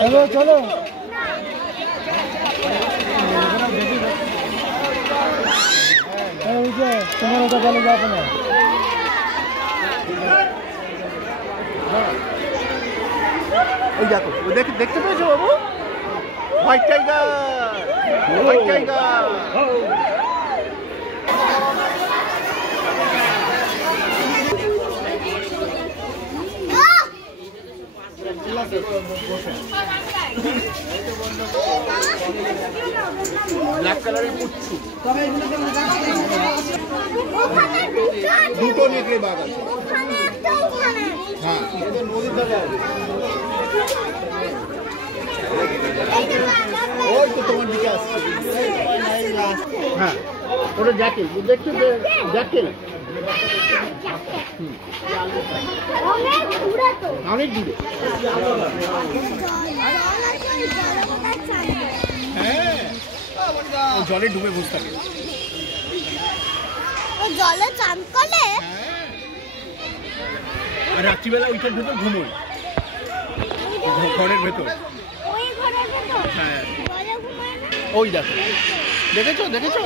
চলো চলো তোমার ওটা গেলে যাবো না। ওই দেখো ওই দেখতে পেয়েছো বাবু? White tiger, white tiger. Black কালারের পুচ্ছু, দুটো নেকড়ে বাঘ আছে। হ্যাঁ নদীর ধারে আছে। ওই তো তোমার দিকে আসছে। হ্যাঁ ওটা জ্যাকেল, দেখছো জ্যাকেল অনেক দূরে। হ্যাঁ ও জলে ডুবে বসে থাকে, জলে চান করে। আর রাত্রিবেলা ওইটার ভেতর ঘুমোয়, ঘরের ভেতর। হ্যাঁ ওই দেখো, দেখেছো দেখেছো?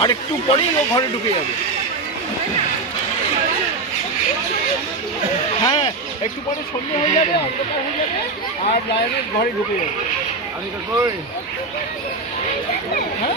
আর একটু পরেই ও ঘরে ঢুকে যাবে। হ্যাঁ একটু পরে সন্ধ্যে হয়ে যাবে, অন্ধকার হয়ে যাবে, আর লায়নের ঘরে ঢুকে যাবে। আমি তো কই হ্যাঁ